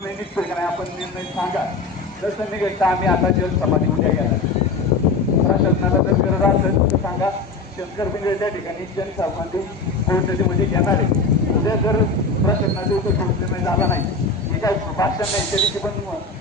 निघतोय का नाही आपण निर्णय सांगा. जसं निघायचं आम्ही आता जल समाधी उद्या घ्यायला प्रशासनाला जर गरज असेल तर सांगा. शंकर बिंगळे त्या ठिकाणी जनसमाधी कोणत्यामध्ये घेणार आहे. उद्या जर प्रशासनाचा इथं निर्णय झाला नाही, हे काय भाषण नाही, त्या दिवशी पण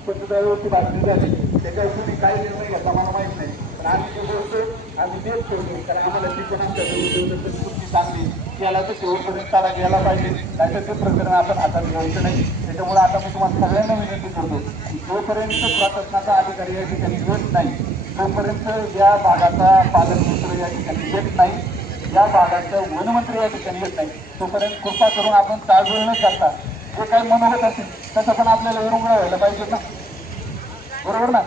पंतप्रधानावरती बातमी झाली, त्याच्यावर तुम्ही काय निर्णय घेता मला माहित नाही. पण आम्ही जे बोलतो आम्ही तेच करतो, कारण आम्हाला ती पण आमच्या तुमची चांगली याला तर शेवटपर्यंत त्याला घ्यायला पाहिजे. नाहीतर ते प्रकरण आपण हातात घ्यायचं नाही. त्याच्यामुळे आता मी तुम्हाला सगळ्यांना विनंती करतो की जोपर्यंत प्रशासनाचा अधिकारी या ठिकाणी येत नाही, तोपर्यंत या भागाचा पालकमंत्री या ठिकाणी येत नाही, या भागाचा वनमंत्री या ठिकाणी येत नाही, तोपर्यंत कृपा करून आपण टाळबिळ न करता जे काही मनोगत असेल तसं पण आपल्याला विरंगुळा व्हायला पाहिजे ना, बरोबर ना.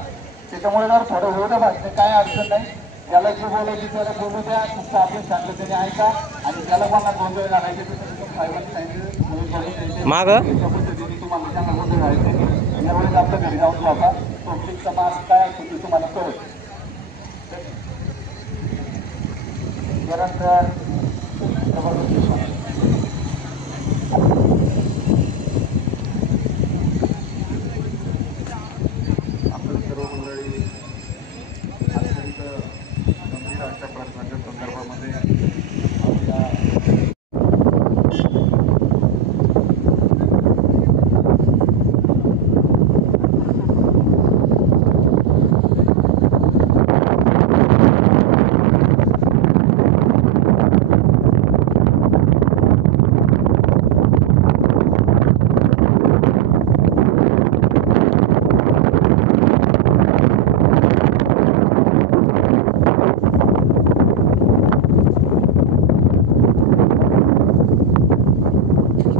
त्याच्यामुळे जर थोडं होऊ द्या भाषणे, काय अडचण नाही. ज्याला जे बोलायचे त्याला बोलू द्या, तुमचं आपण शांततेने ऐका. आणि ज्याला कोणा गोंधळ घालायचे तर साहेबांनी सांगितलं माग त्याच्या पद्धतीने तुम्हाला त्यांना गोंधळ घालायचे नाही. यावेळेस आपल्या घरी जाऊन झोपा. पब्लिकचा मार्ग काय असतो ते तुम्हाला कळत. त्यानंतर